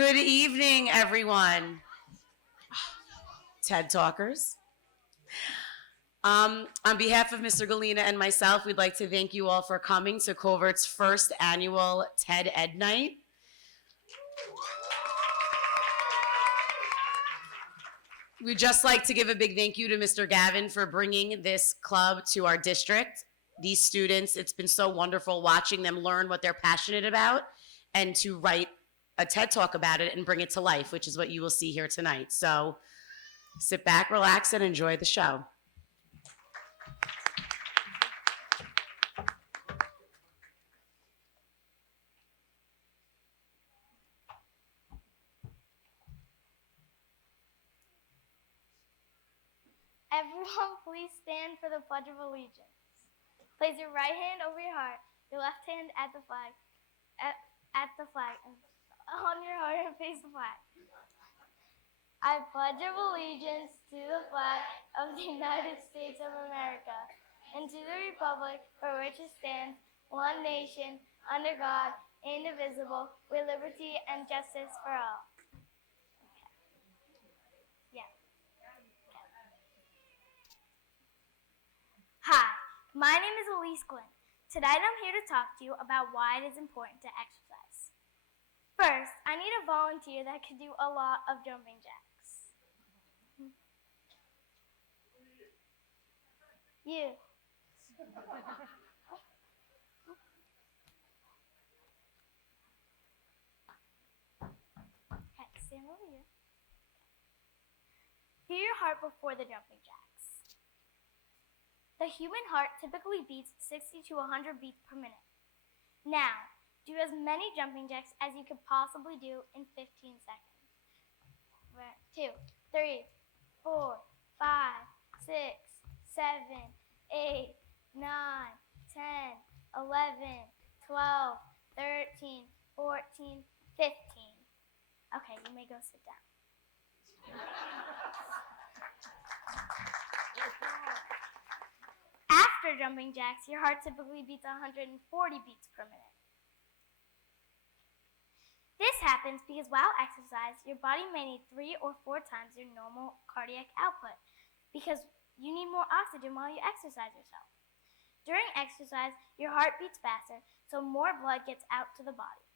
Good evening, everyone. TED Talkers. On behalf of Mr. Galena and myself, we'd like to thank you all for coming to Covert's first annual TED Ed Night. We'd just like to give a big thank you to Mr. Gavin for bringing this club to our district. These students, it's been so wonderful watching them learn what they're passionate about and to write a TED Talk about it and bring it to life, which is what you will see here tonight. So sit back, relax, and enjoy the show. Everyone, please stand for the Pledge of Allegiance. Place your right hand over your heart, your left hand at the flag, and on your heart and face the flag. I pledge allegiance to the flag of the United States of America and to the republic for which it stands, one nation, under God, indivisible, with liberty and justice for all. Hi, my name is Elise Glenn. Tonight I'm here to talk to you about why it is important to exercise. First, I need a volunteer that can do a lot of jumping jacks. You. Okay, stand over here. Hear your heart before the jumping jacks. The human heart typically beats 60 to 100 beats per minute. Now, do as many jumping jacks as you could possibly do in 15 seconds. 2, 3, 4, 5, 6, 7, 8, 9, 10, 11, 12, 13, 14, 15. Okay, you may go sit down. After jumping jacks, your heart typically beats 140 beats per minute. This happens because while exercise, your body may need 3 or 4 times your normal cardiac output because you need more oxygen while you exercise yourself. During exercise, your heart beats faster, so more blood gets out to the body.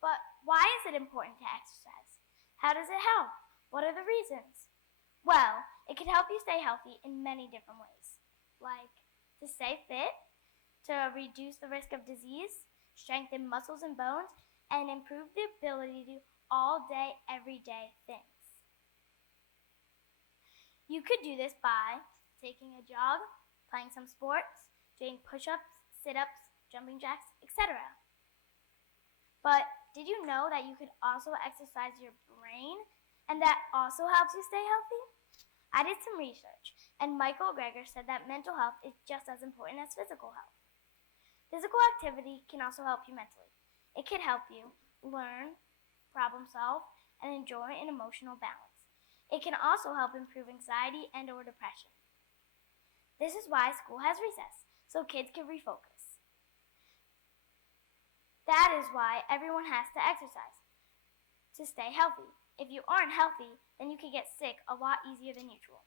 But why is it important to exercise? How does it help? What are the reasons? Well, it can help you stay healthy in many different ways, like to stay fit, to reduce the risk of disease, strengthen muscles and bones, and improve the ability to do all day, everyday things. You could do this by taking a jog, playing some sports, doing push-ups, sit-ups, jumping jacks, etc. But did you know that you could also exercise your brain, and that also helps you stay healthy? I did some research, and Michael Greger said that mental health is just as important as physical health. Physical activity can also help you mentally. It can help you learn, problem solve, and enjoy an emotional balance. It can also help improve anxiety and or depression. This is why school has recess, so kids can refocus. That is why everyone has to exercise, to stay healthy. If you aren't healthy, then you can get sick a lot easier than usual.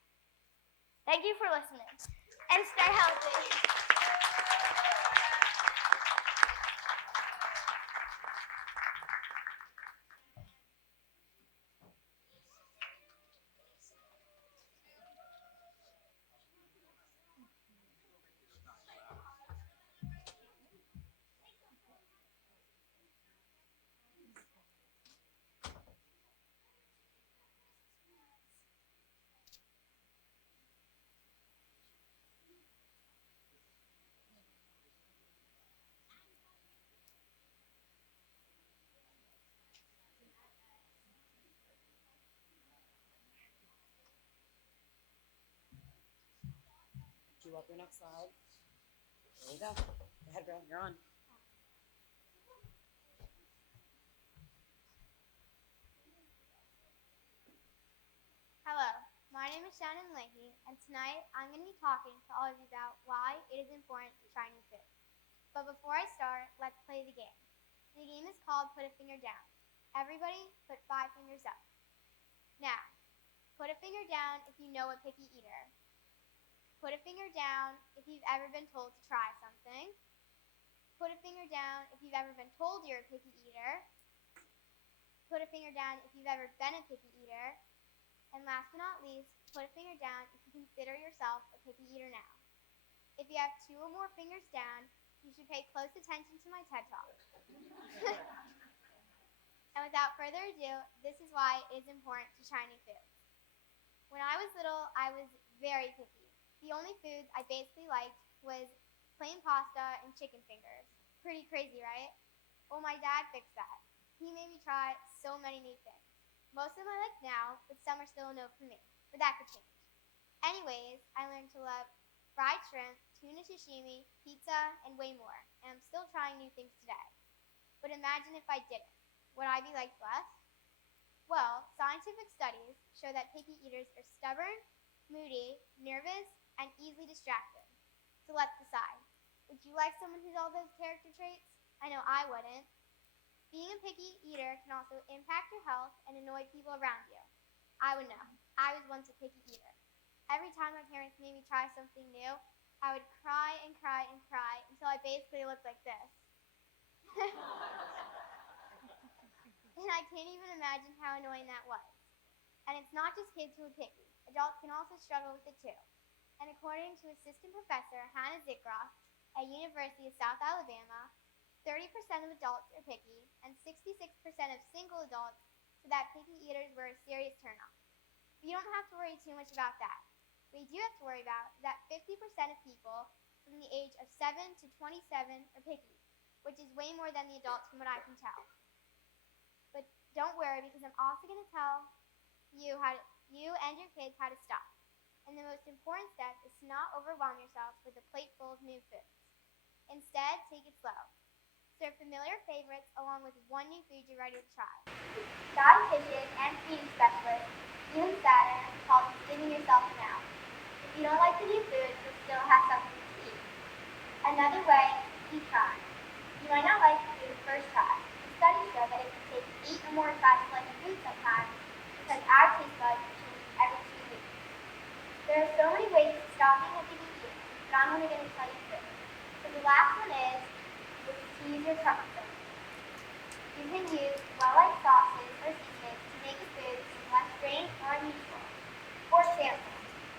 Thank you for listening, and stay healthy. Cue up your next slide. There you go. Go ahead, girl. You're on. Hello, my name is Shannon Leahy, and tonight I'm going to be talking to all of you about why it is important to try new foods. But before I start, let's play the game. The game is called Put a Finger Down. Everybody put 5 fingers up. Now, put a finger down if you know a picky eater. Put a finger down if you've ever been told to try something. Put a finger down if you've ever been told you're a picky eater. Put a finger down if you've ever been a picky eater. And last but not least, put a finger down if you consider yourself a picky eater now. If you have 2 or more fingers down, you should pay close attention to my TED Talk. And without further ado, this is why it is important to try new foods. When I was little, I was very picky. The only foods I basically liked was plain pasta and chicken fingers. Pretty crazy, right? Well, my dad fixed that. He made me try so many new things. Most of them I like now, but some are still a no for me. But that could change. Anyways, I learned to love fried shrimp, tuna sashimi, pizza, and way more. And I'm still trying new things today. But imagine if I didn't. Would I be liked less? Well, scientific studies show that picky eaters are stubborn, moody, nervous, and easily distracted. So let's decide. Would you like someone who's all those character traits? I know I wouldn't. Being a picky eater can also impact your health and annoy people around you. I would know. I was once a picky eater. Every time my parents made me try something new, I would cry and cry and cry until I basically looked like this. And I can't even imagine how annoying that was. And it's not just kids who are picky. Adults can also struggle with it too. And according to Assistant Professor Hannah Zickroff at University of South Alabama, 30% of adults are picky, and 66% of single adults said that picky eaters were a serious turnoff. But you don't have to worry too much about that. What you do have to worry about is that 50% of people from the age of 7 to 27 are picky, which is way more than the adults from what I can tell. But don't worry, because I'm also going to tell you and your kids how to stop. And the most important step is to not overwhelm yourself with a plate full of new foods. Instead, take it slow. Serve familiar favorites along with one new food you're ready to try. Dietitian and feeding specialist Ian Saturn calls it giving yourself an out. If you don't like the new food, you'll still have something to eat. Another way is to keep trying. You might not like the food first try. Studies show that it can take 8 or more tries to like a food sometimes because our taste buds change every 2 weeks. There are so many ways to stop being a picky eater, but I'm only going to tell you 3. So the last one is to use your comfort zone. You can use well-liked sauces or seasonings to make a food seem less strange or unusual. For example,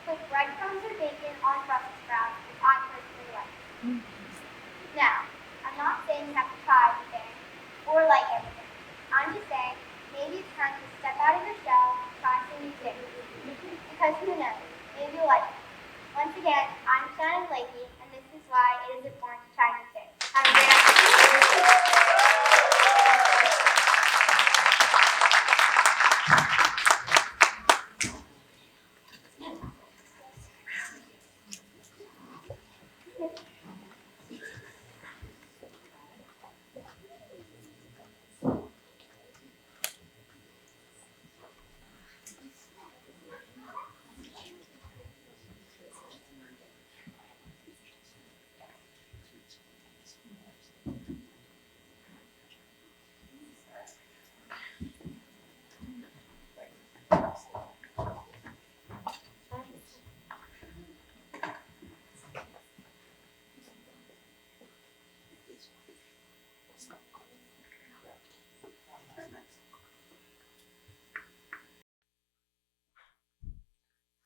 put breadcrumbs or bacon on Brussels sprouts, which I personally like. Now, I'm not saying you have to try everything or like everything. I'm just saying, maybe it's time to step out of your shell and try some new things. Because who knows, maybe you'll like it. Once again, I'm Shannon Blakey, and this is why it is important to try new things. Have a great afternoon.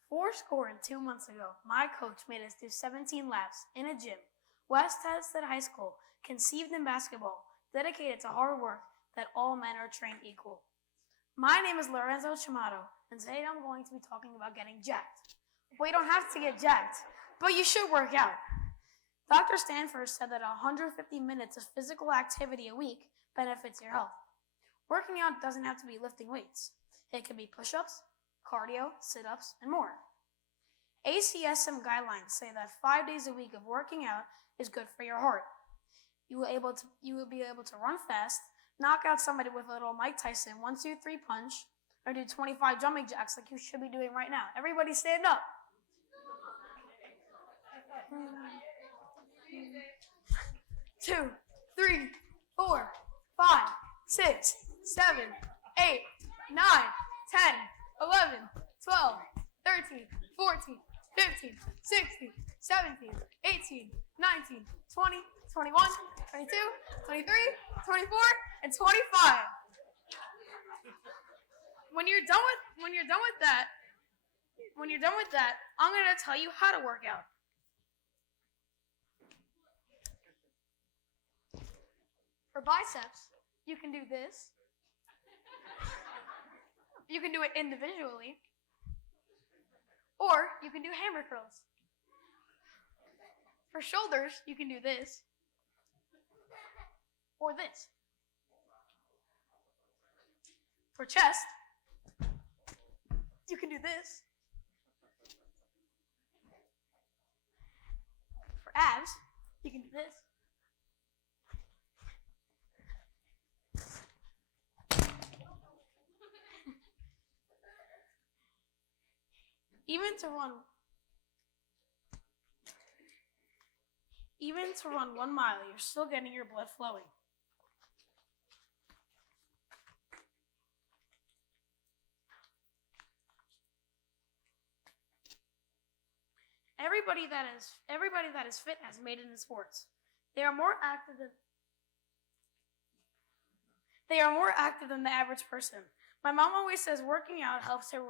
Fourscore and 2 months ago, my coach made us do 17 laps in a gym West Hempstead High School, conceived in basketball, dedicated to hard work, that all men are trained equal. My name is Lorenzo Chamato, and today I'm going to be talking about getting jacked. Well, you don't have to get jacked, but you should work out. Dr. Stanford said that 150 minutes of physical activity a week benefits your health. Working out doesn't have to be lifting weights. It can be push-ups, cardio, sit-ups, and more. ACSM guidelines say that 5 days a week of working out is good for your heart. You will be able to run fast, knock out somebody with a little Mike Tyson 1, 2, 3 punch, or do 25 jumping jacks like you should be doing right now. Everybody stand up. 2, 3, 4, 5, 6, 7, 8, 9, 10, 11, 12, 13, 14, 15, 16, 17, 18, 19, 20, 21, 22, 23, 24, and 25. When you're done with that, I'm going to tell you how to work out. For biceps, you can do this. You can do it individually. Or you can do hammer curls. For shoulders, you can do this. Or this. For chest, you can do this. For abs, you can do this. Even to run 1 mile, you're still getting your blood flowing. Everybody that is fit has made it in sports. They are more active than the average person. My mom always says working out helps her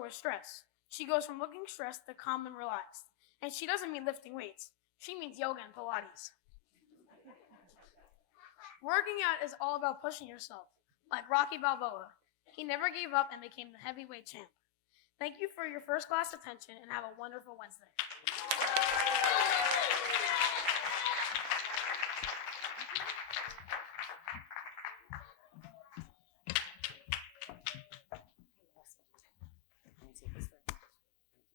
with stress. She goes from looking stressed to calm and relaxed. And she doesn't mean lifting weights. She means yoga and Pilates. Working out is all about pushing yourself, like Rocky Balboa. He never gave up and became the heavyweight champ. Thank you for your first class attention and have a wonderful Wednesday. Let me take this first. Do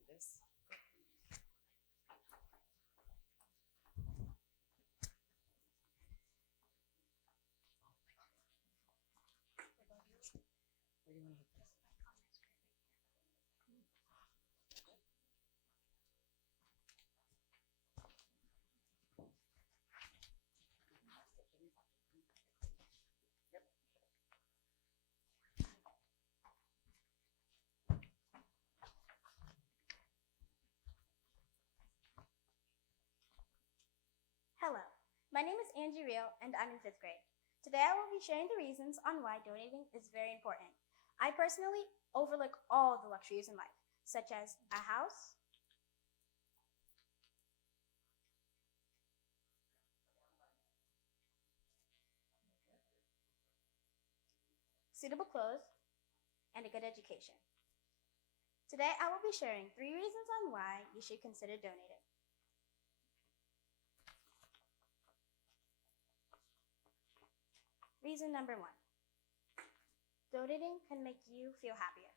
this. Where do you want to put this? Yep. Hello, my name is Angie Reel and I'm in 5th grade. Today I will be sharing the reasons on why donating is very important. I personally overlook all the luxuries in life, such as a house, suitable clothes, and a good education. Today I will be sharing 3 reasons on why you should consider donating. Reason number 1. Donating can make you feel happier.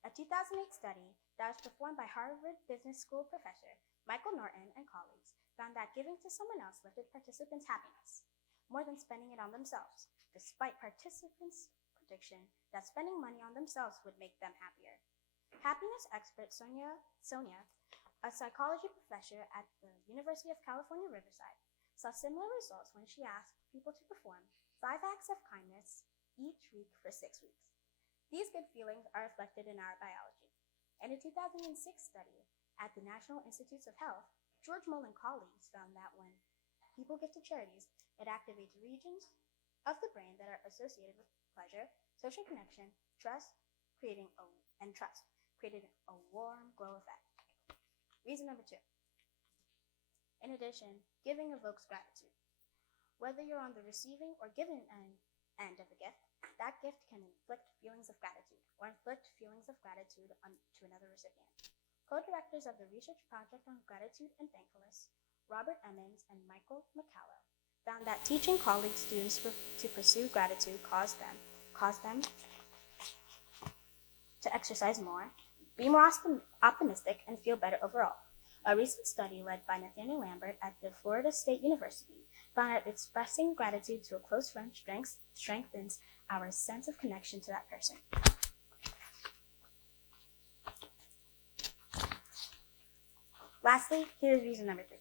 A 2008 study that was performed by Harvard Business School professor Michael Norton and colleagues found that giving to someone else lifted participants' happiness more than spending it on themselves, despite participants' prediction that spending money on themselves would make them happier. Happiness expert Sonia, a psychology professor at the University of California, Riverside, saw similar results when she asked people to perform 5 acts of kindness each week for 6 weeks. These good feelings are reflected in our biology. In a 2006 study at the National Institutes of Health, George Mull and colleagues found that when people give to charities, it activates regions of the brain that are associated with pleasure, social connection, creating a warm glow effect. Reason number 2. In addition, giving evokes gratitude. Whether you're on the receiving or giving end of a gift, that gift can inflict feelings of gratitude or inflict feelings of gratitude to another recipient. Co-directors of the research project on gratitude and thankfulness, Robert Emmons and Michael McCallow, found that teaching college students to pursue gratitude caused them to exercise more, be more optimistic, and feel better overall. A recent study led by Nathaniel Lambert at the Florida State University found that expressing gratitude to a close friend strengthens our sense of connection to that person. Lastly, here's reason number 3.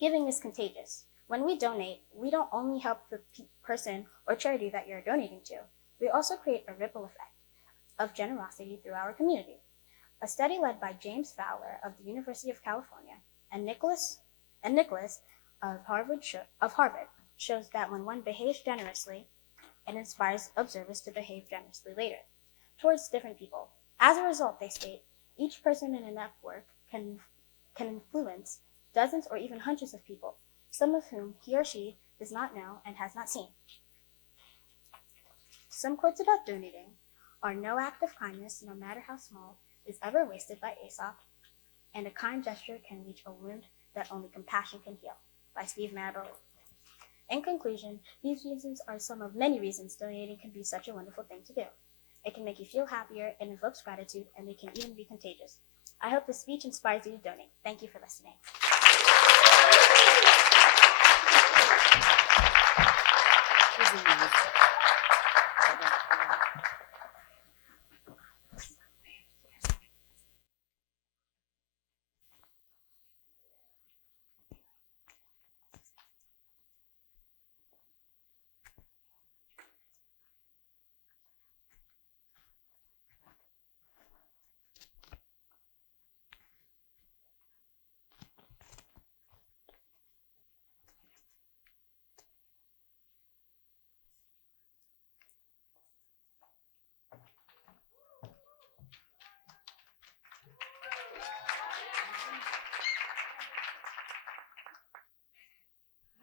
Giving is contagious. When we donate, we don't only help the person or charity that you're donating to, we also create a ripple effect of generosity through our community. A study led by James Fowler of the University of California and Nicholas of Harvard shows that when one behaves generously, it inspires observers to behave generously later towards different people. As a result, they state, each person in a network can influence dozens or even hundreds of people, some of whom he or she does not know and has not seen. Some quotes about donating are, no act of kindness, no matter how small, is ever wasted by Aesop, and a kind gesture can reach a wound that only compassion can heal, by Steve Maraboli. In conclusion, these reasons are some of many reasons donating can be such a wonderful thing to do. It can make you feel happier, it invokes gratitude, and it can even be contagious. I hope this speech inspires you to donate. Thank you for listening.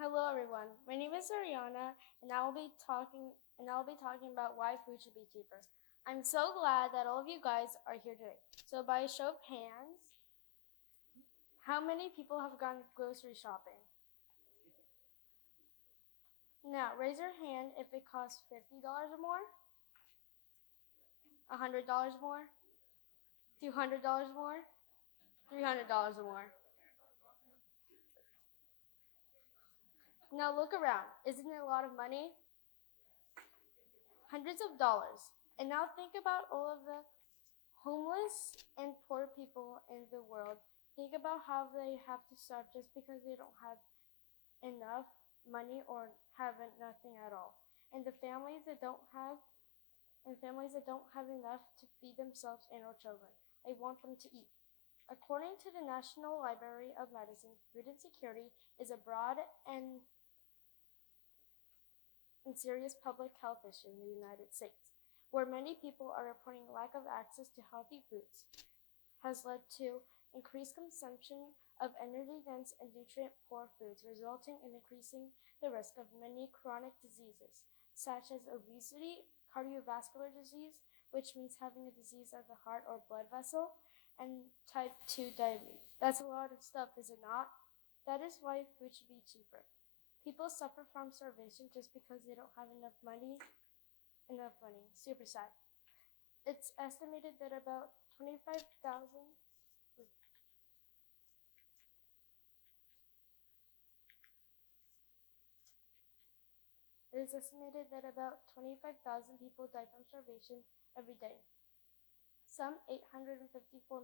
Hello everyone, my name is Ariana and I will be talking about why food should be cheaper. I'm so glad that all of you guys are here today. So by a show of hands, how many people have gone grocery shopping? Now raise your hand if it costs $50 or more, $100 more, $200 more, $300 or more. Now look around, isn't it a lot of money? Hundreds of dollars. And now think about all of the homeless and poor people in the world. Think about how they have to starve just because they don't have enough money or have nothing at all. And the families that don't have enough to feed themselves and our children. I want them to eat. According to the National Library of Medicine, food insecurity is a broad and serious public health issue in the United States, where many people are reporting lack of access to healthy foods, has led to increased consumption of energy-dense and nutrient-poor foods, resulting in increasing the risk of many chronic diseases, such as obesity, cardiovascular disease, which means having a disease of the heart or blood vessel, and type 2 diabetes. That's a lot of stuff, is it not? That is why food should be cheaper. People suffer from starvation just because they don't have enough money. Super sad. It's estimated that about 25,000 people die from starvation every day. Some 854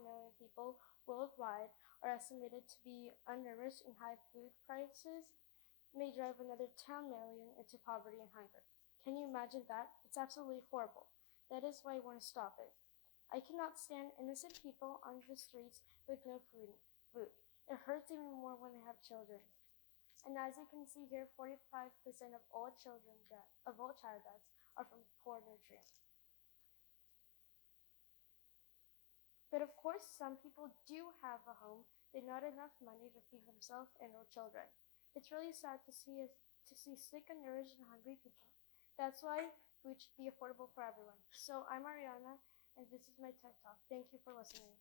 million people worldwide are estimated to be undernourished, and high food prices may drive another 10 million into poverty and hunger. Can you imagine that? It's absolutely horrible. That is why I want to stop it. I cannot stand innocent people on the streets with no food. It hurts even more when they have children. And as you can see here, 45% of all child deaths are from poor nutrients. But of course, some people do have a home, but not enough money to feed themselves and their children. It's really sad to see sick, undernourished, and hungry people. That's why food should be affordable for everyone. So I'm Ariana, and this is my TED Talk. Thank you for listening.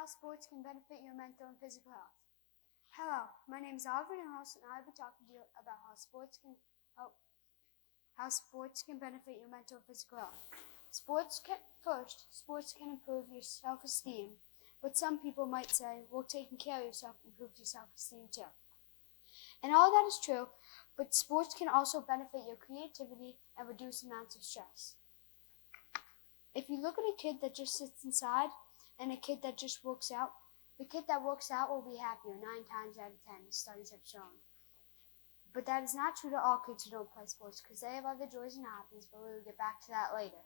how sports can benefit your mental and physical health. Hello, my name is Oliver Newhouse, and I'll be talking to you about how sports can benefit your mental and physical health. Sports can improve your self-esteem, but some people might say, well, taking care of yourself improves your self-esteem too. And all that is true, but sports can also benefit your creativity and reduce amounts of stress. If you look at a kid that just sits inside and a kid that just works out, the kid that works out will be happier 9 times out of 10, studies have shown. But that is not true to all kids who don't play sports, because they have other joys and hobbies, but we will get back to that later.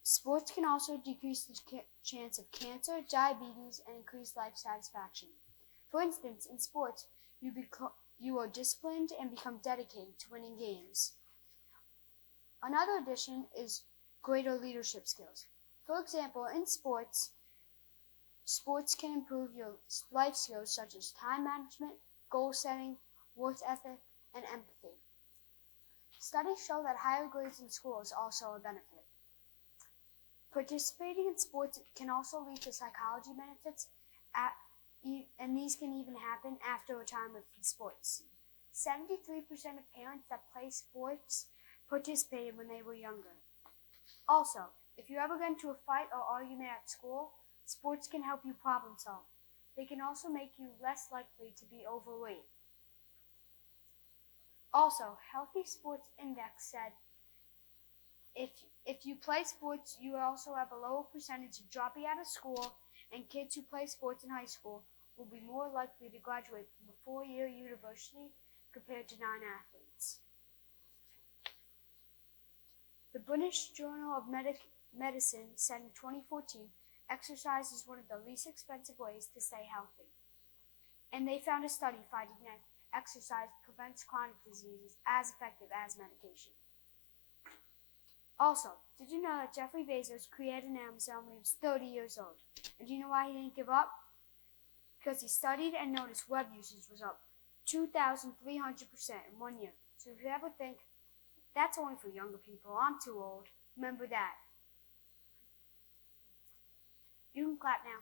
Sports can also decrease the chance of cancer, diabetes, and increase life satisfaction. For instance, in sports, you are disciplined and become dedicated to winning games. Another addition is greater leadership skills. For example, in sports can improve your life skills such as time management, goal setting, work ethic, and empathy. Studies show that higher grades in school is also a benefit. Participating in sports can also lead to psychology benefits, and these can even happen after retirement from sports. 73% of parents that play sports participated when they were younger. Also, if you ever get into a fight or argument at school, sports can help you problem solve. They can also make you less likely to be overweight. Also, Healthy Sports Index said if you play sports, you also have a lower percentage of dropping out of school, and kids who play sports in high school will be more likely to graduate from a 4-year university compared to non-athletes. The British Journal of Medicine said in 2014, exercise is one of the least expensive ways to stay healthy. And they found a study finding that exercise prevents chronic diseases as effective as medication. Also, did you know that Jeffrey Bezos created Amazon when he was 30 years old? And do you know why he didn't give up? Because he studied and noticed web usage was up 2,300% in 1 year. So if you ever think, that's only for younger people, I'm too old, remember that. You can clap now.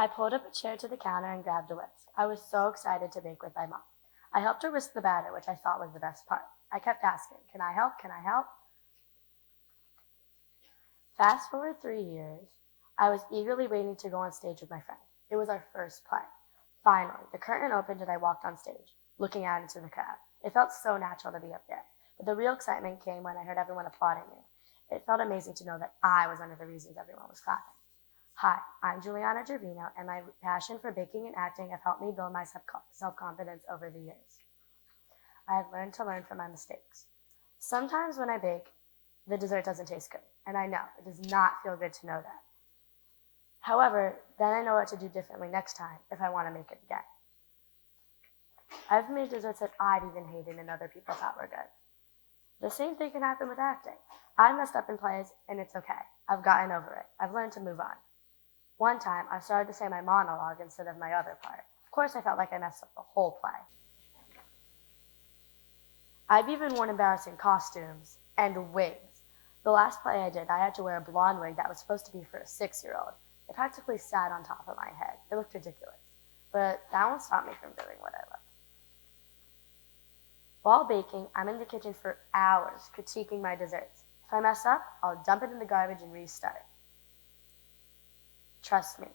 I pulled up a chair to the counter and grabbed a whisk. I was so excited to bake with my mom. I helped her whisk the batter, which I thought was the best part. I kept asking, "Can I help? Can I help?" Fast forward 3 years, I was eagerly waiting to go on stage with my friend. It was our first play. Finally, the curtain opened and I walked on stage, looking out into the crowd. It felt so natural to be up there, but the real excitement came when I heard everyone applauding me. It felt amazing to know that I was one of the reasons everyone was clapping. Hi, I'm Juliana Gervino, and my passion for baking and acting have helped me build my self-confidence over the years. I have learned to learn from my mistakes. Sometimes when I bake, the dessert doesn't taste good, and I know it does not feel good to know that. However, then I know what to do differently next time if I want to make it again. I've made desserts that I'd even hated and other people thought were good. The same thing can happen with acting. I messed up in plays, and it's okay. I've gotten over it. I've learned to move on. One time, I started to say my monologue instead of my other part. Of course, I felt like I messed up the whole play. I've even worn embarrassing costumes and wigs. The last play I did, I had to wear a blonde wig that was supposed to be for a 6-year-old. It practically sat on top of my head. It looked ridiculous. But that won't stop me from doing what I love. While baking, I'm in the kitchen for hours critiquing my desserts. If I mess up, I'll dump it in the garbage and restart. Trust me.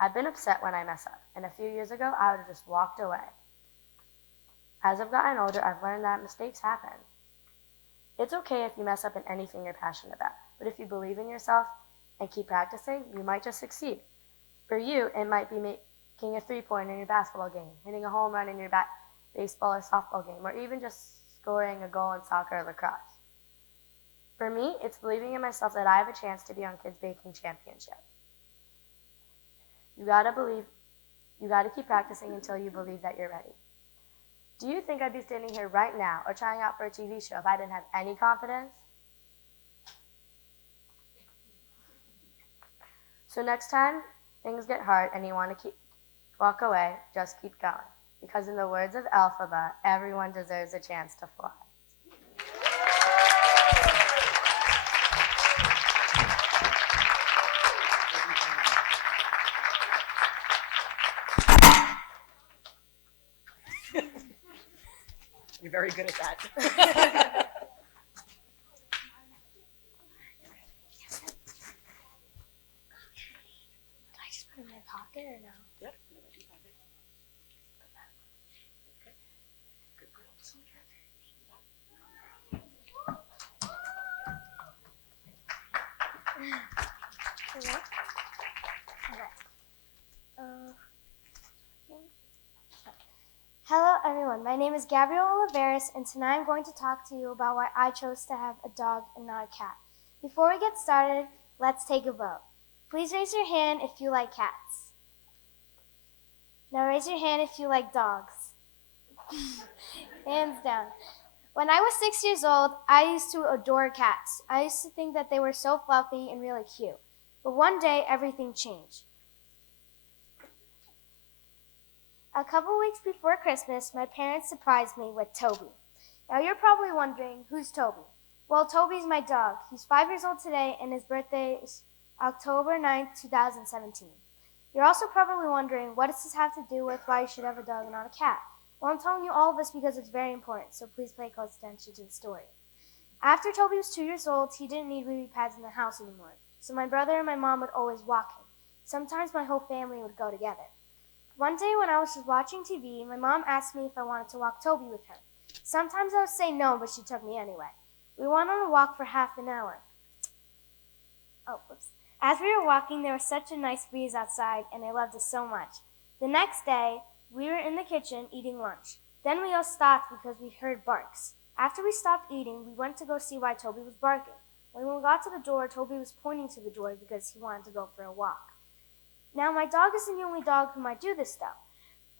I've been upset when I mess up, and a few years ago, I would have just walked away. As I've gotten older, I've learned that mistakes happen. It's okay if you mess up in anything you're passionate about, but if you believe in yourself and keep practicing, you might just succeed. For you, it might be making a three-pointer in your basketball game, hitting a home run in your baseball or softball game, or even just scoring a goal in soccer or lacrosse. For me, it's believing in myself that I have a chance to be on Kids Baking Championship. You gotta keep practicing until you believe that you're ready. Do you think I'd be standing here right now or trying out for a TV show if I didn't have any confidence? So next time things get hard and you want to walk away, just keep going. Because in the words of Elphaba, everyone deserves a chance to fly. You're very good at that. Can I just put it in my pocket or no? Yep. Hello, everyone. My name is Gabrielle Oliveris, and tonight I'm going to talk to you about why I chose to have a dog and not a cat. Before we get started, let's take a vote. Please raise your hand if you like cats. Now raise your hand if you like dogs. Hands down. When I was 6 years old, I used to adore cats. I used to think that they were so fluffy and really cute. But one day, everything changed. A couple weeks before Christmas, my parents surprised me with Toby. Now you're probably wondering, who's Toby? Well, Toby's my dog. He's 5 years old today, and his birthday is October 9th, 2017. You're also probably wondering, what does this have to do with why you should have a dog and not a cat? Well, I'm telling you all of this because it's very important, so please pay close attention to the story. After Toby was 2 years old, he didn't need baby pads in the house anymore, so my brother and my mom would always walk him. Sometimes my whole family would go together. One day when I was just watching TV, my mom asked me if I wanted to walk Toby with her. Sometimes I would say no, but she took me anyway. We went on a walk for half an hour. As we were walking, there was such a nice breeze outside, and I loved it so much. The next day, we were in the kitchen eating lunch. Then we all stopped because we heard barks. After we stopped eating, we went to go see why Toby was barking. When we got to the door, Toby was pointing to the door because he wanted to go for a walk. Now, my dog isn't the only dog who might do this stuff.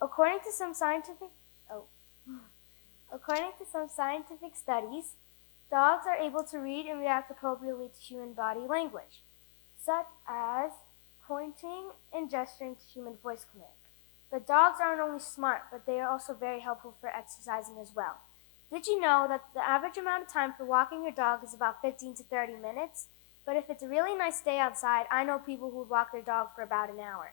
According to some scientific studies, dogs are able to read and react appropriately to human body language, such as pointing and gesturing to human voice commands. But dogs aren't only smart, but they are also very helpful for exercising as well. Did you know that the average amount of time for walking your dog is about 15 to 30 minutes? But if it's a really nice day outside, I know people who would walk their dog for about an hour.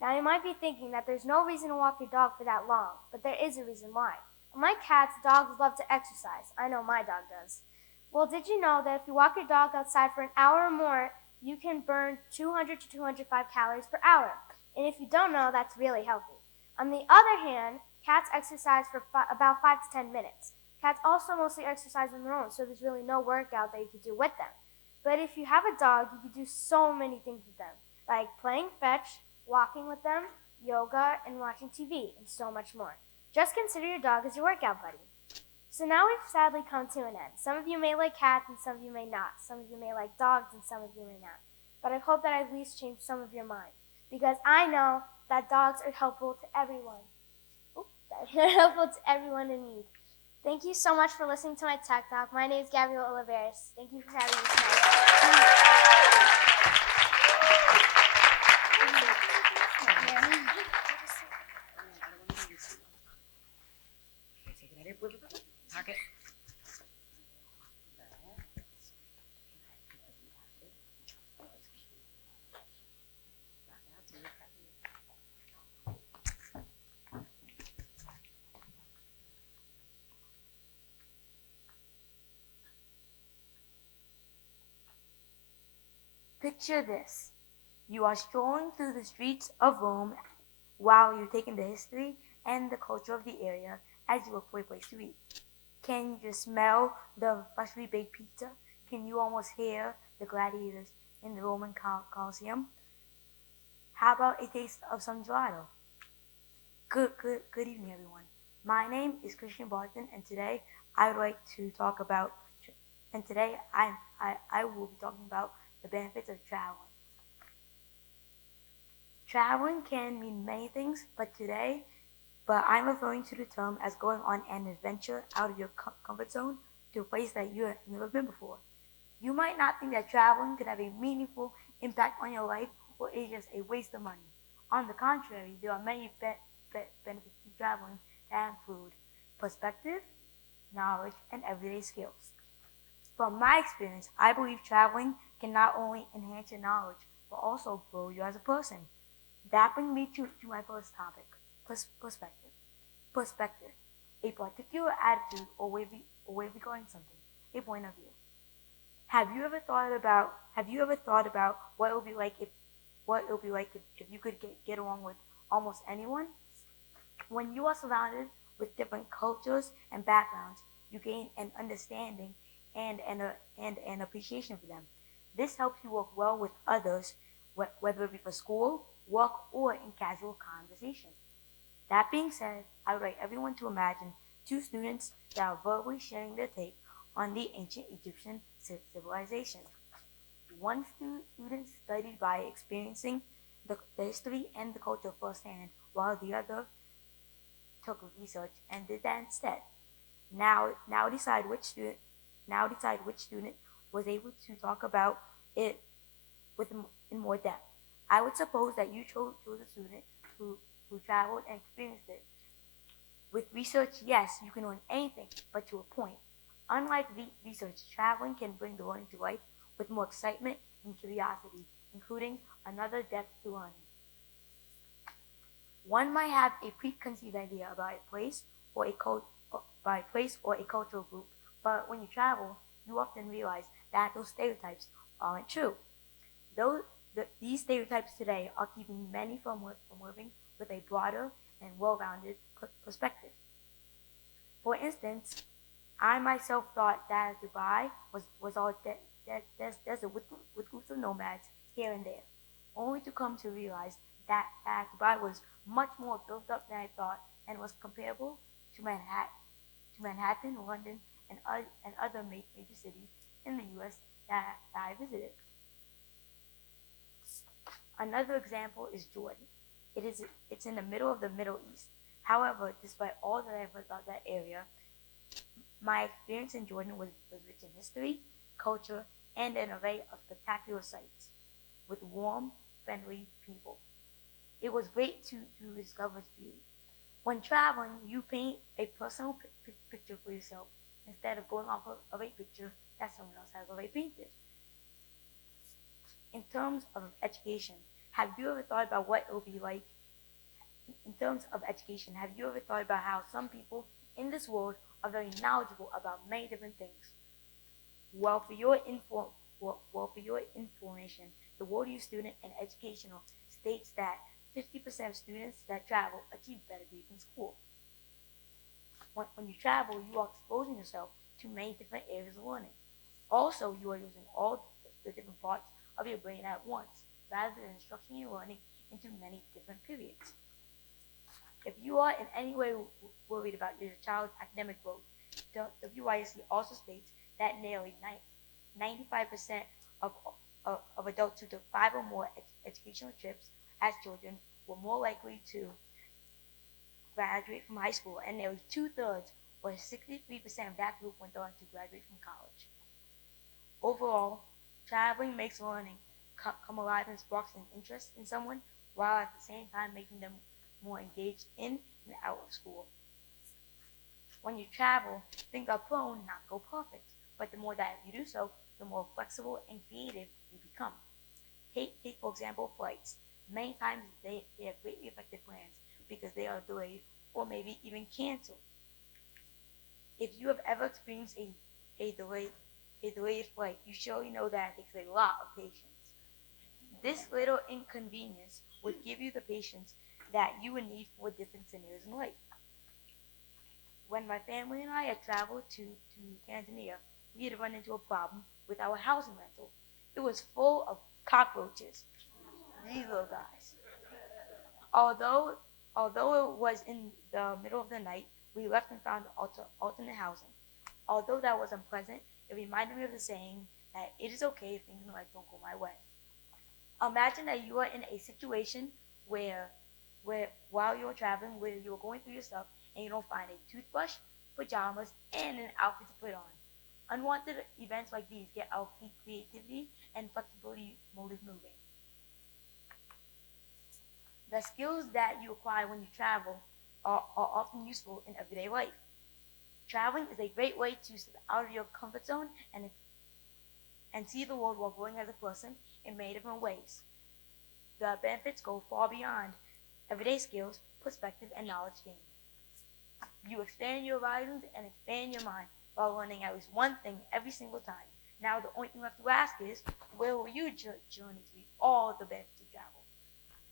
Now, you might be thinking that there's no reason to walk your dog for that long, but there is a reason why. Unlike cats, dogs love to exercise. I know my dog does. Well, did you know that if you walk your dog outside for an hour or more, you can burn 200 to 205 calories per hour? And if you don't know, that's really healthy. On the other hand, cats exercise for about 5 to 10 minutes. Cats also mostly exercise on their own, so there's really no workout that you could do with them. But if you have a dog, you can do so many things with them, like playing fetch, walking with them, yoga, and watching TV, and so much more. Just consider your dog as your workout buddy. So now we've sadly come to an end. Some of you may like cats and some of you may not. Some of you may like dogs and some of you may not. But I hope that I at least changed some of your mind, because I know that dogs are helpful to everyone. They're helpful to everyone in need. Thank you so much for listening to my Tech Talk. My name is Gabrielle Oliveris. Thank you for having me tonight. Pocket. Picture this. You are strolling through the streets of Rome while you're taking the history and the culture of the area as you look for a place to eat. Can you just smell the freshly baked pizza? Can you almost hear the gladiators in the Roman Colosseum? How about a taste of some gelato? Good evening, everyone. My name is Christian Barton, and today I would like to talk about, and today I will be talking about the benefits of traveling. Traveling can mean many things, but I'm referring to the term as going on an adventure out of your comfort zone to a place that you have never been before. You might not think that traveling could have a meaningful impact on your life or is just a waste of money. On the contrary, there are many benefits to traveling that include perspective, knowledge, and everyday skills. From my experience, I believe traveling can not only enhance your knowledge, but also grow you as a person. That brings me to my first topic, perspective. Perspective, a particular attitude or way regarding something, a point of view. Have you ever thought about what it would be like if you could get along with almost anyone? When you are surrounded with different cultures and backgrounds, you gain an understanding and an appreciation for them. This helps you work well with others, whether it be for school, work, or in casual conversation. That being said, I would like everyone to imagine two students that are verbally sharing their take on the ancient Egyptian civilization. One student studied by experiencing the history and the culture firsthand, while the other took research and did that instead. Now decide which student was able to talk about it in more depth. I would suppose that you chose a student who traveled and experienced it. With research, yes, you can learn anything, but to a point. Unlike research, traveling can bring the learning to life with more excitement and curiosity, including another depth to learning. One might have a preconceived idea about a place or a cultural group, but when you travel, you often realize that those stereotypes aren't true. These stereotypes today are keeping many from living with a broader and well-rounded perspective. For instance, I myself thought that Dubai was all desert with groups of nomads here and there, only to come to realize that Dubai was much more built up than I thought and was comparable to Manhattan, London, and other major cities in the U.S. that I visited. Another example is Jordan. It's in the middle of the Middle East. However, despite all that I've heard about that area, my experience in Jordan was rich in history, culture, and an array of spectacular sights with warm, friendly people. It was great to discover its beauty. When traveling, you paint a personal picture for yourself instead of going off of a picture that someone else has already painted. In terms of education, have you ever thought about what it will be like? In terms of education, have you ever thought about how some people in this world are very knowledgeable about many different things? Well, for your information, the World Youth Student and Educational states that 50% of students that travel achieve better grades in school. When you travel, you are exposing yourself to many different areas of learning. Also, you are using all the different parts of your brain at once, rather than structuring your learning into many different periods. If you are in any way worried about your child's academic growth, the WYSC also states that nearly 95% of adults who took 5 or more educational trips as children were more likely to graduate from high school, and nearly 2/3, or 63% of that group, went on to graduate from college. Overall, traveling makes learning come alive and sparks an interest in someone, while at the same time making them more engaged in and out of school. When you travel, things are prone not to go perfect, but the more that you do so, the more flexible and creative you become. Take for example, flights. Many times they have greatly affected plans because they are delayed or maybe even canceled. If you have ever experienced a delayed flight, you surely know that it takes a lot of patience. This little inconvenience would give you the patience that you would need for different scenarios in life. When my family and I had traveled to Tanzania, we had run into a problem with our housing rental. It was full of cockroaches, these little guys. Although it was in the middle of the night, we left and found alternate housing. Although that was unpleasant, it reminded me of the saying that it is okay if things in life don't go my way. Imagine that you are in a situation where while you're traveling, where you're going through your stuff and you don't find a toothbrush, pajamas, and an outfit to put on. Unwanted events like these get our creativity and flexibility motors moving. The skills that you acquire when you travel are often useful in everyday life. Traveling is a great way to step out of your comfort zone and see the world while growing as a person in many different ways. The benefits go far beyond everyday skills, perspective, and knowledge gained. You expand your horizons and expand your mind while learning at least one thing every single time. Now the only thing left to ask is, where will you journey to reap all the benefits of travel?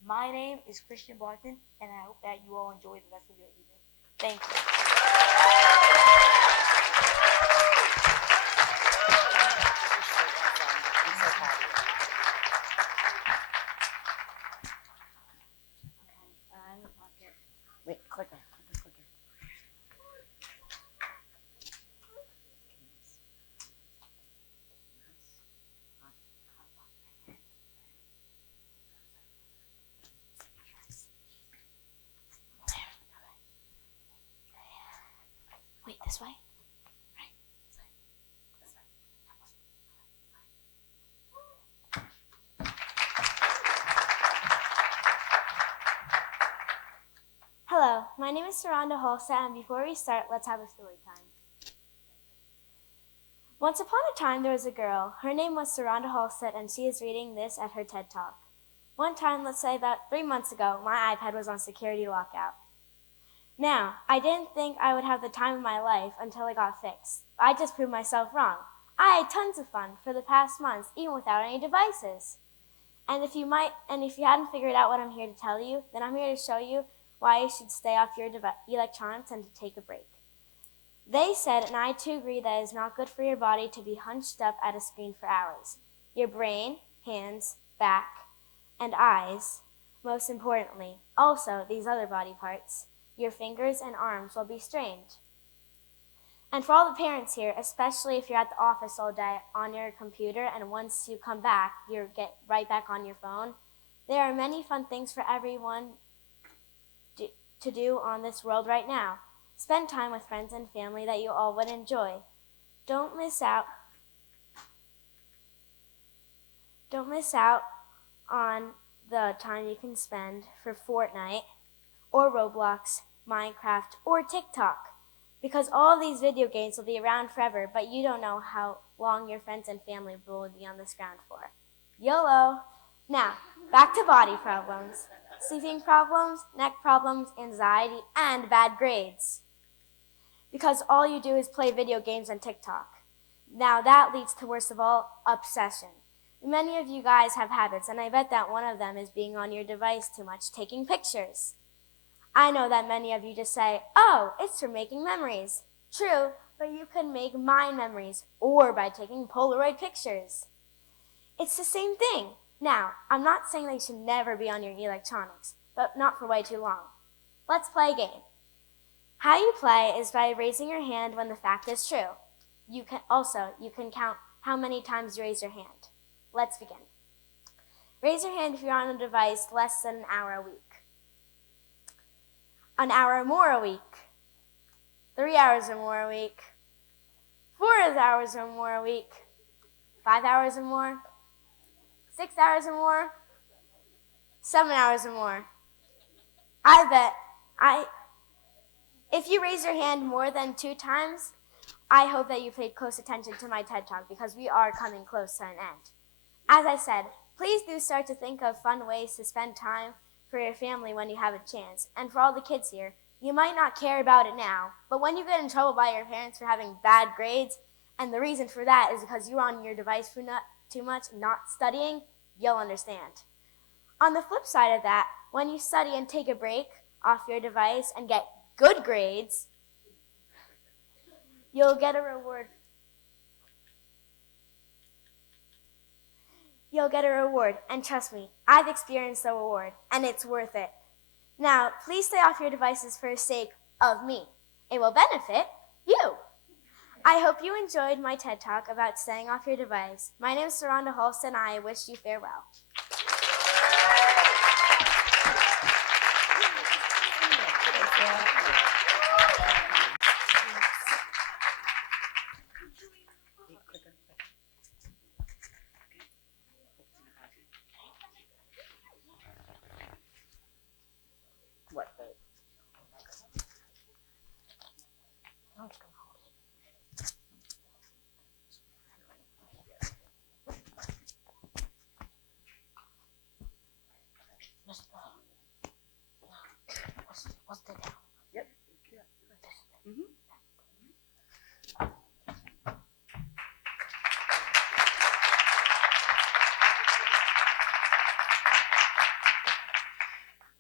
My name is Christian Barton, and I hope that you all enjoy the rest of your evening. Thank you. Wait, clicker. Wait, this way? Hello, my name is Saranda Halstead, and before we start, let's have a story time. Once upon a time, there was a girl. Her name was Saranda Halstead, and she is reading this at her TED Talk. One time, let's say about 3 months ago, my iPad was on security lockout. Now, I didn't think I would have the time of my life until it got fixed. I just proved myself wrong. I had tons of fun for the past months, even without any devices. And if you hadn't figured out what I'm here to tell you, then I'm here to show you why you should stay off your electronics and to take a break. They said, and I too agree, that it is not good for your body to be hunched up at a screen for hours. Your brain, hands, back, and eyes, most importantly, also these other body parts, your fingers and arms will be strained. And for all the parents here, especially if you're at the office all day on your computer and once you come back, you get right back on your phone, there are many fun things for everyone to do on this world right now. Spend time with friends and family that you all would enjoy. Don't miss out on the time you can spend for Fortnite or Roblox, Minecraft, or TikTok. Because all of these video games will be around forever, but you don't know how long your friends and family will be on this ground for. YOLO! Now, back to body problems. Sleeping problems, neck problems, anxiety, and bad grades. Because all you do is play video games and TikTok. Now that leads to, worst of all, obsession. Many of you guys have habits, and I bet that one of them is being on your device too much, taking pictures. I know that many of you just say, oh, it's for making memories. True, but you can make mind memories, or by taking Polaroid pictures. It's the same thing. Now, I'm not saying that you should never be on your electronics, but not for way too long. Let's play a game. How you play is by raising your hand when the fact is true. You can count how many times you raise your hand. Let's begin. Raise your hand if you're on a device less than an hour a week. An hour or more a week. 3 hours or more a week. 4 hours or more a week. 5 hours or more. 6 hours or more. 7 hours or more. If you raise your hand more than 2 times, I hope that you paid close attention to my TED Talk because we are coming close to an end. As I said, please do start to think of fun ways to spend time for your family when you have a chance. And for all the kids here, you might not care about it now, but when you get in trouble by your parents for having bad grades, and the reason for that is because you're on your device for too much, not studying, you'll understand. On the flip side of that, when you study and take a break off your device and get good grades, you'll get a reward. You'll get a reward, and trust me, I've experienced the reward, and it's worth it. Now, please stay off your devices for the sake of me. It will benefit you. I hope you enjoyed my TED Talk about staying off your device. My name is Saranda Holst, and I wish you farewell. What's the down? Yep.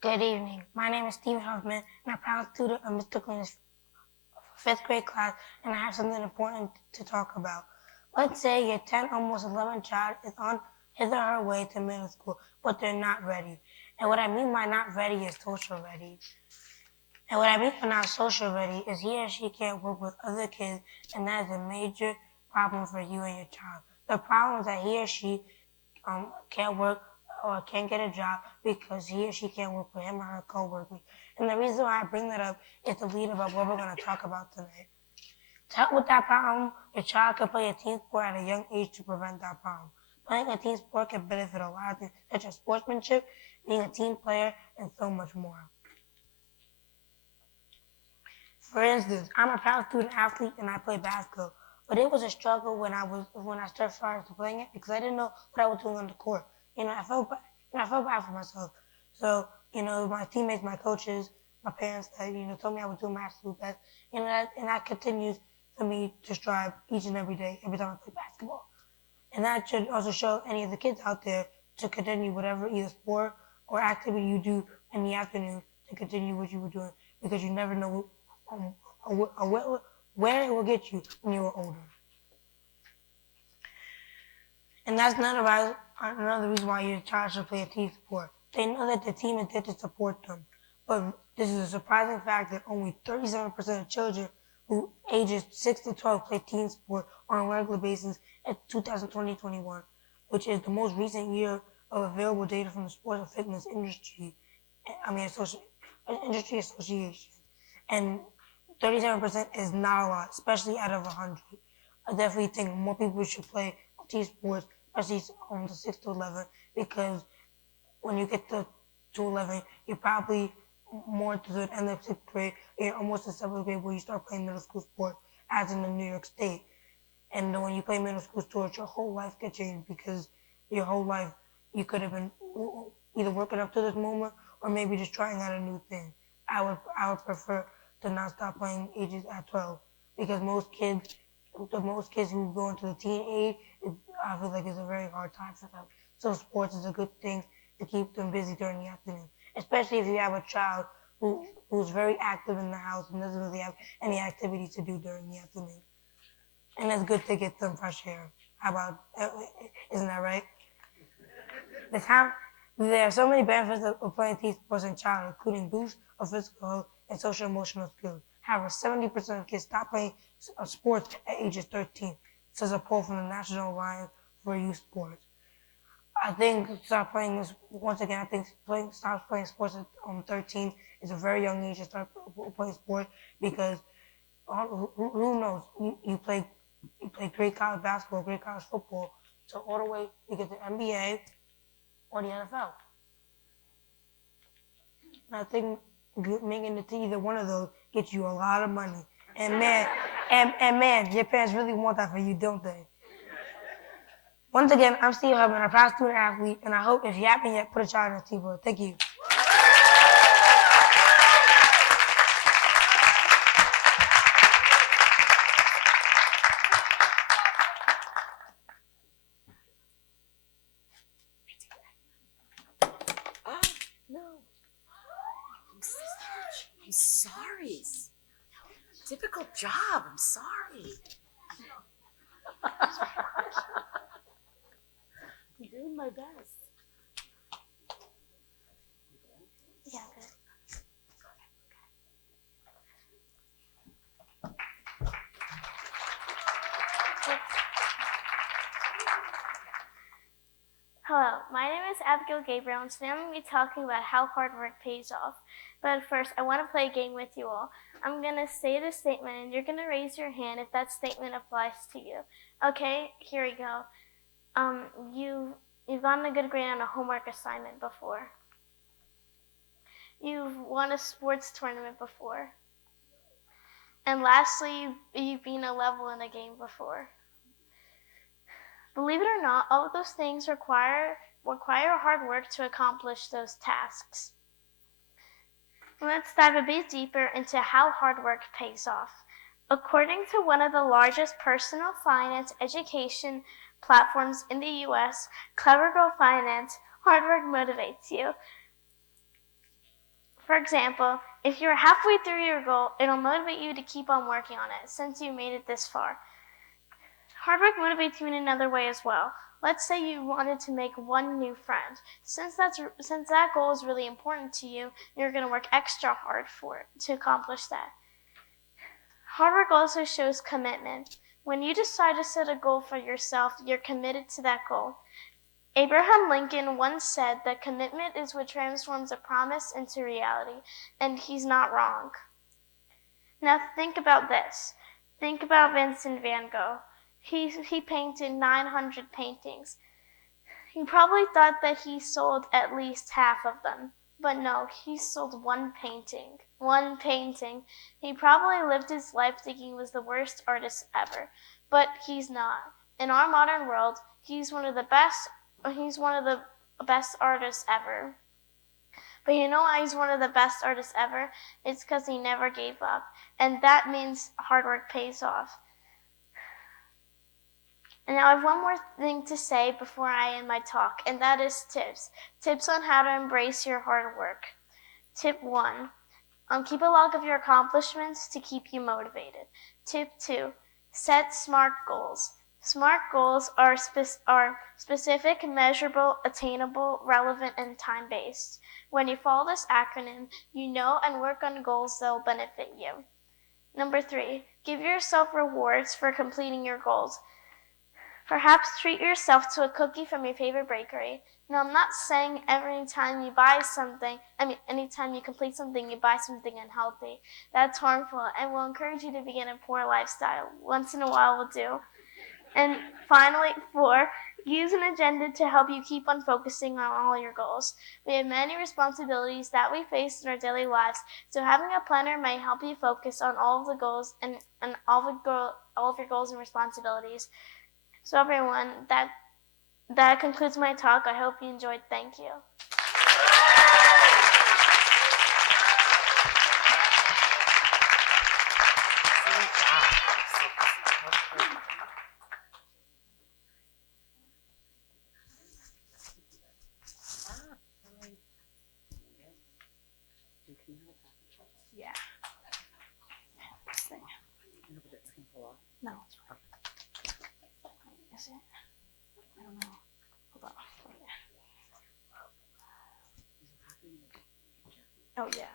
Good evening. My name is Stephen Huffman, and I'm a proud student of Mr. Clean's 5th grade class, and I have something important to talk about. Let's say your 10, almost 11 child is on his or her way to middle school, but they're not ready. And what I mean by not ready is social ready. And what I mean by not social ready is he or she can't work with other kids, and that is a major problem for you and your child. The problem is that he or she can't work or can't get a job because he or she can't work with him or her coworkers. And the reason why I bring that up is to lead about what we're going to talk about tonight. To help with that problem, your child can play a team sport at a young age to prevent that problem. Playing a team sport can benefit a lot of things, such as sportsmanship, being a team player, and so much more. For instance, I'm a proud student athlete and I play basketball, but it was a struggle when I started playing it because I didn't know what I was doing on the court. I felt bad for myself. So, my teammates, my coaches, my parents, told me I was doing my absolute best, and that continues for me to strive each and every day, every time I play basketball. And that should also show any of the kids out there to continue whatever either sport or activity you do in the afternoon to continue what you were doing, because you never know where it will get you when you are older. And that's another reason why your child should play a team sport. They know that the team is there to support them. But this is a surprising fact that only 37% of children who ages 6 to 12 play team sport on a regular basis in 2020-21, which is the most recent year of available data from the sports and fitness industry association. And 37% is not a lot, especially out of 100. I definitely think more people should play team sports, especially on the 6 to 11, because when you get to 11, you're probably more to the end of 6th grade, you're almost in 7th grade where you start playing middle school sports, as in the New York State. And when you play middle school sports, your whole life gets changed, because your whole life you could have been either working up to this moment or maybe just trying out a new thing. I would prefer to not stop playing ages at 12, because most kids who go into the teen age, I feel like it's a very hard time for them. So sports is a good thing to keep them busy during the afternoon, especially if you have a child who's very active in the house and doesn't really have any activity to do during the afternoon. And it's good to get some fresh air. Isn't that right? There are so many benefits of playing team sports in childhood, including boost of physical health and social emotional skills. However, 70% of kids stop playing sports at ages 13, says a poll from the National Alliance for Youth Sports. I think stop playing sports at 13 is a very young age to start playing sports, because who knows? You play great college basketball, great college football, so all the way you get the NBA or the NFL. And I think making it to either one of those gets you a lot of money. And man, your parents really want that for you, don't they? Once again, I'm Steve Hubbard, a proud student athlete, and I hope if you haven't yet, put a child in a team board. Thank you. difficult job. I'm sorry. I'm doing my best. Yeah, good. Hello, my name is Abigail Gabriel, and today I'm going to be talking about how hard work pays off. But first, I want to play a game with you all. I'm going to say this statement, and you're going to raise your hand if that statement applies to you. Okay, here we go. You've gotten a good grade on a homework assignment before. You've won a sports tournament before. And lastly, you've been a level in a game before. Believe it or not, all of those things require hard work to accomplish those tasks. Let's dive a bit deeper into how hard work pays off. According to one of the largest personal finance education platforms in the US, Clever Girl Finance, hard work motivates you. For example, if you're halfway through your goal, it'll motivate you to keep on working on it since you made it this far. Hard work motivates you in another way as well. Let's say you wanted to make one new friend. Since that goal is really important to you, you're going to work extra hard for it to accomplish that. Hard work also shows commitment. When you decide to set a goal for yourself, you're committed to that goal. Abraham Lincoln once said that commitment is what transforms a promise into reality, and he's not wrong. Now think about this. Think about Vincent van Gogh. He painted 900 paintings. He probably thought that he sold at least half of them. But no, he sold one painting. One painting. He probably lived his life thinking he was the worst artist ever. But he's not. In our modern world, he's one of the best artists ever. But you know why he's one of the best artists ever? It's because he never gave up. And that means hard work pays off. And now I have one more thing to say before I end my talk, and that is tips. Tips on how to embrace your hard work. Tip 1, keep a log of your accomplishments to keep you motivated. Tip 2, set SMART goals. SMART goals are specific, measurable, attainable, relevant, and time-based. When you follow this acronym, you know and work on goals that will benefit you. Number 3, give yourself rewards for completing your goals. Perhaps treat yourself to a cookie from your favorite bakery. Now, I'm not saying anytime you complete something, you buy something unhealthy. That's harmful and will encourage you to begin a poor lifestyle. Once in a while will do. And finally, 4, use an agenda to help you keep on focusing on all your goals. We have many responsibilities that we face in our daily lives, so having a planner may help you focus on all of the goals and all of your goals and responsibilities. So everyone, that concludes my talk. I hope you enjoyed. Thank you. Yeah. No, it's fine. Is it? I don't know. Hold on. Oh, yeah.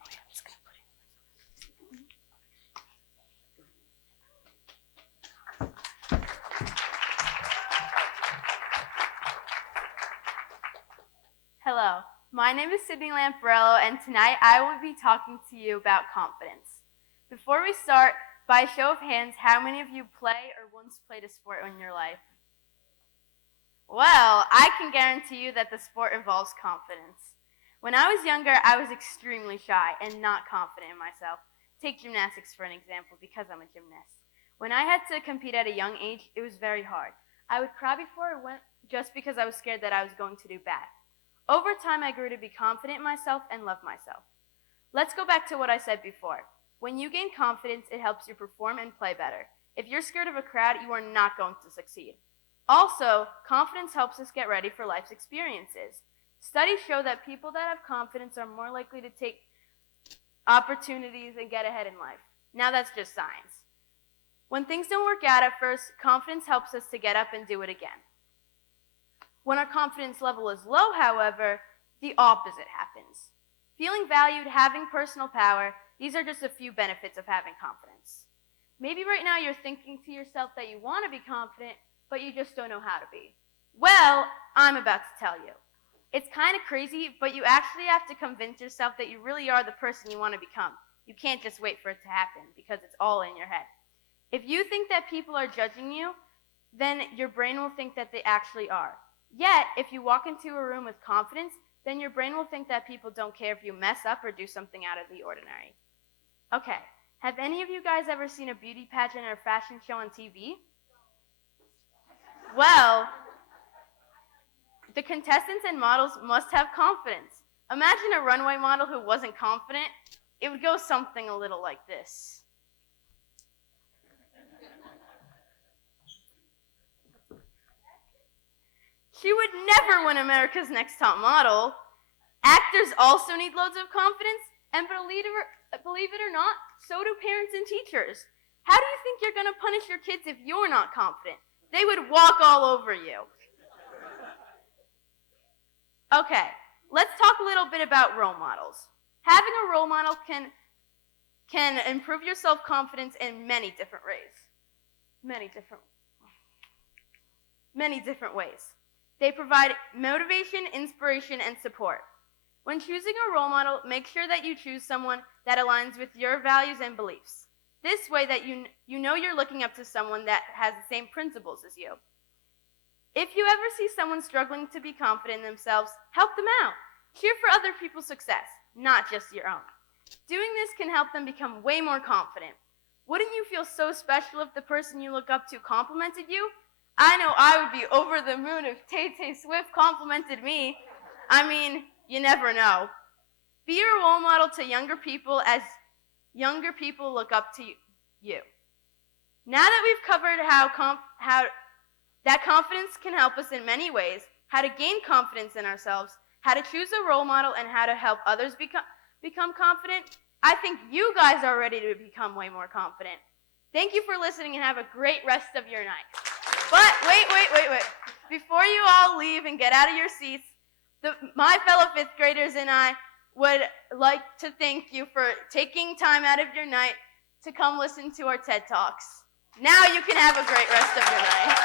Oh, yeah, I'm just going to put it. Hello, my name is Sydney Lamparello, and tonight I will be talking to you about confidence. Before we start, by a show of hands, how many of you play or once played a sport in your life? Well, I can guarantee you that the sport involves confidence. When I was younger, I was extremely shy and not confident in myself. Take gymnastics for an example, because I'm a gymnast. When I had to compete at a young age, it was very hard. I would cry before I went just because I was scared that I was going to do bad. Over time, I grew to be confident in myself and love myself. Let's go back to what I said before. When you gain confidence, it helps you perform and play better. If you're scared of a crowd, you are not going to succeed. Also, confidence helps us get ready for life's experiences. Studies show that people that have confidence are more likely to take opportunities and get ahead in life. Now that's just science. When things don't work out at first, confidence helps us to get up and do it again. When our confidence level is low, however, the opposite happens. Feeling valued, having personal power, these are just a few benefits of having confidence. Maybe right now you're thinking to yourself that you want to be confident, but you just don't know how to be. Well, I'm about to tell you. It's kind of crazy, but you actually have to convince yourself that you really are the person you want to become. You can't just wait for it to happen because it's all in your head. If you think that people are judging you, then your brain will think that they actually are. Yet, if you walk into a room with confidence, then your brain will think that people don't care if you mess up or do something out of the ordinary. Okay, have any of you guys ever seen a beauty pageant or fashion show on TV? Well, the contestants and models must have confidence. Imagine a runway model who wasn't confident. It would go something a little like this. She would never win America's Next Top Model. Actors also need loads of confidence, and believe it or not, so do parents and teachers. How do you think you're going to punish your kids if you're not confident? They would walk all over you. Okay, let's talk a little bit about role models. Having a role model can improve your self-confidence in many different ways. Many different ways. They provide motivation, inspiration, and support. When choosing a role model, make sure that you choose someone that aligns with your values and beliefs. This way that you know you're looking up to someone that has the same principles as you. If you ever see someone struggling to be confident in themselves, help them out. Cheer for other people's success, not just your own. Doing this can help them become way more confident. Wouldn't you feel so special if the person you look up to complimented you? I know I would be over the moon if Tay-Tay Swift complimented me. I mean, you never know. Be a role model to younger people as younger people look up to you. Now that we've covered how that confidence can help us in many ways, how to gain confidence in ourselves, how to choose a role model, and how to help others become confident, I think you guys are ready to become way more confident. Thank you for listening and have a great rest of your night. But wait. Before you all leave and get out of your seats, my fellow fifth graders and I would like to thank you for taking time out of your night to come listen to our TED Talks. Now you can have a great rest of your night.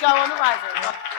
Go on the riser.